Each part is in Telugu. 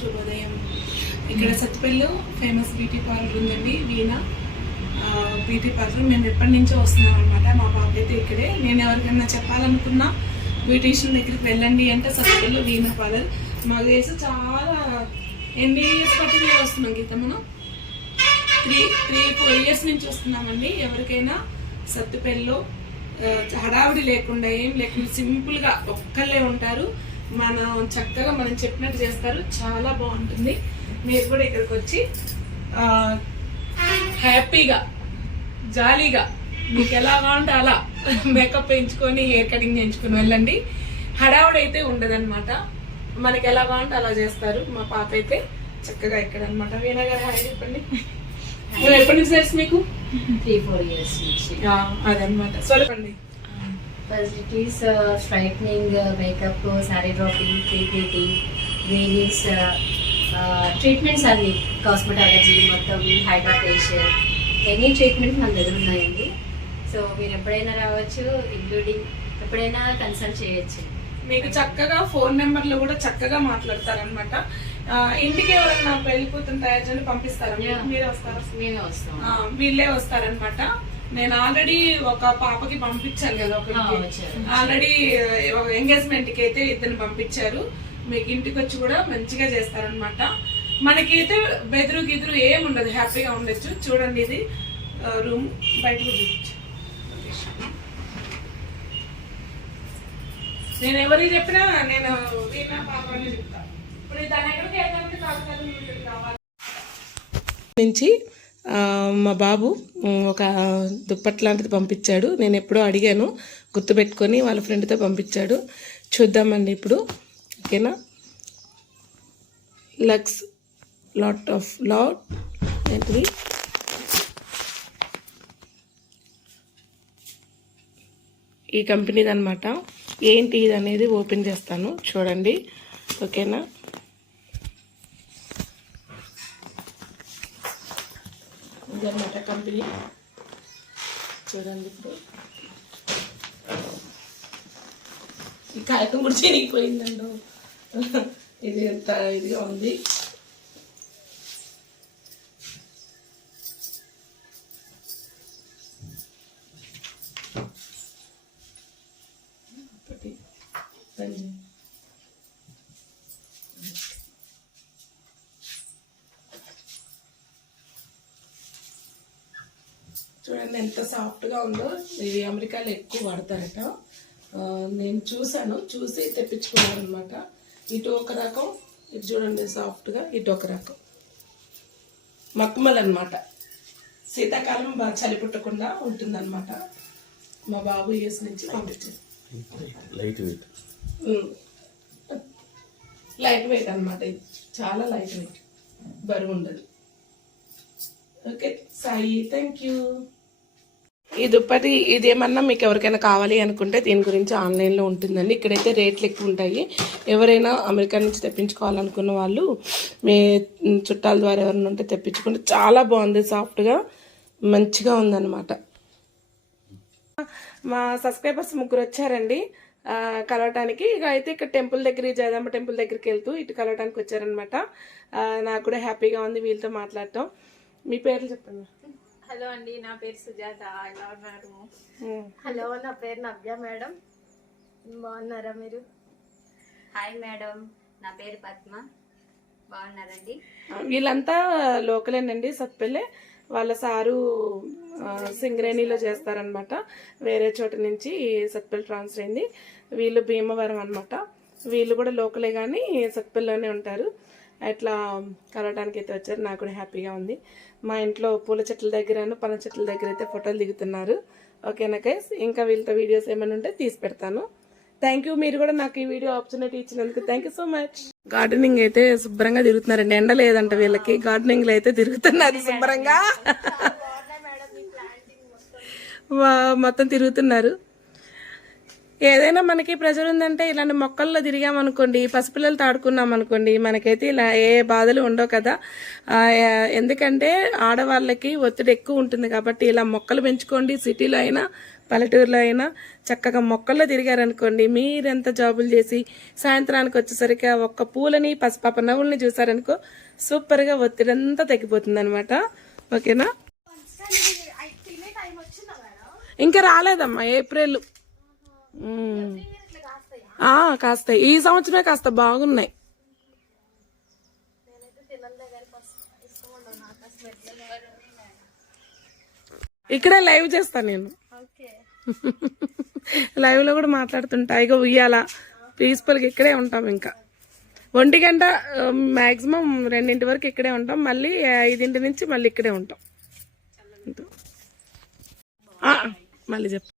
శుభోదయం ఇక్కడ సత్తుపల్లిలో ఫేమస్ బ్యూటీ పార్లర్ ఉందండి వీణ. బ్యూటీ పార్లర్ మేము ఎప్పటి నుంచో వస్తున్నాం అనమాట మా బాబు అయితే ఇక్కడే. నేను ఎవరికైనా చెప్పాలనుకున్నా బ్యూటీషియన్ దగ్గరికి వెళ్ళండి అంటే సత్తుపల్లిలో వీణ పార్లర్ మాకు తెలిసి చాలా ఎన్ని ఇయర్స్ పట్టి మేము వస్తున్నాం గీత మనం. త్రీ త్రీ ఫోర్ ఇయర్స్ నుంచి వస్తున్నామండి. ఎవరికైనా సత్తుపల్లిలో హడావిడి లేకుండా ఏం లేకుండా సింపుల్గా ఒక్కళ్ళే ఉంటారు. మనం చక్కగా మనం చెప్పినట్టు చేస్తారు. చాలా బాగుంటుంది. మీరు కూడా ఇక్కడికి వచ్చి హ్యాపీగా జాలీగా మీకు ఎలా కావాలంటే అలా మేకప్ వేయించుకొని హెయిర్ కటింగ్ చేయించుకొని వెళ్ళండి. హడావుడి అయితే ఉండదన్నమాట. మనకి ఎలా కావాలంటే అలా చేస్తారు. మా పాప అయితే చక్కగా ఇక్కడ అనమాట వీణా గారు హాయ్ చెప్పండి. ఎప్పటి నుంచి తెలుసు మీకు? త్రీ ఫోర్ ఇయర్స్ నుంచి అదనమాట చెప్పండి facilities straightening makeup sari draping beauty veneers treatments అన్ని కాస్మెటాలజీ మొత్తం హైడ్రా ఫేషియల్ ఎనీ ట్రీట్మెంట్ మన దగ్గర ఉన్నాయండి. సో మీరు ఎప్పుడైనా రావచ్చు ఇంక్లూడింగ్ ఎప్పుడైనా కన్సల్ట్ చేయొచ్చు. మీకు చక్కగా ఫోన్ నెంబర్లు కూడా చక్కగా మాట్లాడతారనమాట ఇంటికి ఎవరైనా పెళ్ళి కూతురు తయారు చేసి పంపిస్తారా? మీరు? వస్తారా? మేమే వస్తాం. వీళ్ళే వస్తారనమాట నేను ఆల్రెడీ ఒక పాపకి పంపించాను కదా ఒకరికి. వచ్చారు. ఆల్రెడీ ఎంగేజ్మెంట్కి అయితే ఇద్దరు పంపించారు. మీకు ఇంటికి వచ్చి కూడా మంచిగా చేస్తారనమాట మనకైతే బెదురు గిదురు ఏం ఉండదు హ్యాపీగా ఉండొచ్చు. చూడండి ఇది రూమ్ బయట కూడా చూపించు. నేను ఎవరికి చెప్పినా నేను వీణా చెప్తాను. ఇప్పుడు దాని ఎక్కడికి మీకు కావాలి. నుంచి మా బాబు ఒక దుప్పట్ లాంటిది పంపించాడు. నేను ఎప్పుడో అడిగాను గుర్తుపెట్టుకొని వాళ్ళ ఫ్రెండ్తో పంపించాడు. చూద్దామండి ఇప్పుడు ఓకేనా? లక్స్ లాట్ ఆఫ్ లాట్ ఏంటిది ఈ కంపెనీది అనమాట ఏంటి ఇది అనేది ఓపెన్ చేస్తాను చూడండి. ఓకేనా? ఇదన్నమాట కంపెనీ. చూడండి ఇప్పుడు. ఈ కాగితం కూడా చిరిగిపోయిందండి ఇది ఎంత ఇదిగా ఉంది. ఒకటి రెండు చూడండి ఎంత సాఫ్ట్గా ఉందో ఇది అమెరికాలో ఎక్కువ వాడతారట. నేను చూసాను చూసి తెప్పించుకున్నాను అనమాట ఇటు ఒక రకం ఇటు చూడండి సాఫ్ట్గా ఇటు ఒక రకం. మక్మల్ అనమాట శీతాకాలం బాగా చలి పుట్టకుండా ఉంటుందన్నమాట. మా బాబు యూఎస్ నుంచి పంపించారు. లైట్ వెయిట్ లైట్ వెయిట్ అనమాట ఇది. చాలా లైట్ వెయిట్ బరువు ఉండదు. ఓకే సాయి థ్యాంక్ యూ ఈ దుప్పటి ఇది ఏమన్నా మీకు ఎవరికైనా కావాలి అనుకుంటే దీని గురించి ఆన్లైన్లో ఉంటుందండి. ఇక్కడైతే రేట్లు ఎక్కువ ఉంటాయి. ఎవరైనా అమెరికా నుంచి తెప్పించుకోవాలనుకున్న వాళ్ళు మీ చుట్టాల ద్వారా ఎవరైనా ఉంటే తెప్పించుకుంటే చాలా బాగుంది. సాఫ్ట్గా మంచిగా ఉందన్నమాట. మా సబ్స్క్రైబర్స్ ముగ్గురు వచ్చారండి కలవటానికి. ఇక అయితే ఇక్కడ టెంపుల్ దగ్గర జయదమ్మ టెంపుల్ దగ్గరికి వెళ్తూ ఇటు కలవటానికి వచ్చారనమాట నాకు కూడా హ్యాపీగా ఉంది వీళ్ళతో మాట్లాడటం. మీ పేర్లు చెప్పండి. హలో అండి నా పేరు సుజాత. ఎలా ఉన్నారు. హలో నా పేరు నవ్య మేడం. బాగున్నారా మీరు? హాయ్ మేడం నా పేరు పద్మ. బాగున్నారండి? వీళ్ళంతా లోకలేనండి సత్పల్లె. వాళ్ళ సారు సింగరేణిలో చేస్తారనమాట వేరే చోట నుంచి సత్పల్లి ట్రాన్స్ఫర్ అయింది. వీళ్ళు భీమవరం అనమాట వీళ్ళు కూడా లోకలే కానీ సత్పల్లిలోనే ఉంటారు. అట్లా కలవడానికి అయితే వచ్చారు. నాకు కూడా హ్యాపీగా ఉంది. మా ఇంట్లో పూల చెట్ల దగ్గర పళ్ళ చెట్ల దగ్గర అయితే ఫోటోలు దిగుతున్నారు. ఓకేనా గైస్ ఇంకా వీళ్ళతో వీడియోస్ ఏమైనా ఉంటే తీసి పెడతాను. థ్యాంక్ యూ మీరు కూడా నాకు ఈ వీడియో ఆపర్చునిటీ ఇచ్చినందుకు thank you so much gardening అయితే శుభ్రంగా తిరుగుతున్నారండి. ఎండ లేదంట వీళ్ళకి. గార్డెనింగ్లో అయితే తిరుగుతున్నారు శుభ్రంగా. మొత్తం తిరుగుతున్నారు. ఏదైనా మనకి ప్రెజర్ ఉందంటే ఇలాంటి మొక్కల్లో తిరిగామనుకోండి పసిపిల్లలతో ఆడుకున్నాం అనుకోండి మనకైతే ఇలా ఏ బాధలు ఉండవు కదా. ఎందుకంటే ఆడవాళ్ళకి ఒత్తిడి ఎక్కువ ఉంటుంది కాబట్టి ఇలా మొక్కలు పెంచుకోండి. సిటీలో అయినా పల్లెటూరులో అయినా చక్కగా మొక్కల్లో తిరిగారనుకోండి మీరెంత జాబులు చేసి సాయంత్రానికి వచ్చేసరికి ఒక్క పూలని పసిపాప నవ్వుల్ని చూసారనుకో సూపర్గా ఒత్తిడి అంతా తగ్గిపోతుంది అనమాట ఓకేనా ఇంకా రాలేదమ్మా ఏప్రిల్. కాస్తాయి. ఈ సంవత్సరమే కాస్త బాగున్నాయి. ఇక్కడే లైవ్ చేస్తాను నేను. లైవ్లో కూడా మాట్లాడుతుంటా. ఇక ఉయ్యాల. పీస్ఫుల్గా ఇక్కడే ఉంటాం ఇంకా. ఒంటి గంట మాక్సిమం రెండింటి వరకు ఇక్కడే ఉంటాం. మళ్ళీ ఐదింటి నుంచి మళ్ళీ ఇక్కడే ఉంటాం. మళ్ళీ చెప్పు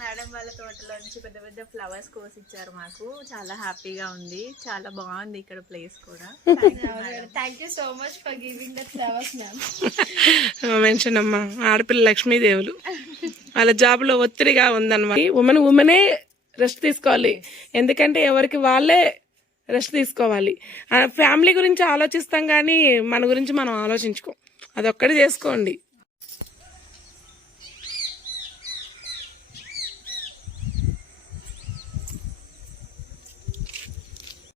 మేడం వాళ్ళ తోటలో నుంచి పెద్ద పెద్ద ఫ్లవర్స్ కోసిచ్చారు మాకు. చాలా హ్యాపీగా ఉంది. చాలా బాగుంది ఇక్కడ ప్లేస్ కూడా. Thank you so much for giving the flowers ma'am mention అమ్మా ఆడపిల్ల లక్ష్మీదేవులు. వాళ్ళ జాబ్లో ఒత్తిడిగా ఉందన్నమాట. ఉమెన్ ఉమెనే రెస్ట్ తీసుకోవాలి. ఎందుకంటే ఎవరికి వాళ్ళే రెస్ట్ తీసుకోవాలి. ఫ్యామిలీ గురించి ఆలోచిస్తాం కానీ మన గురించి మనం ఆలోచించుకోం. అదొక్కటి చేసుకోండి.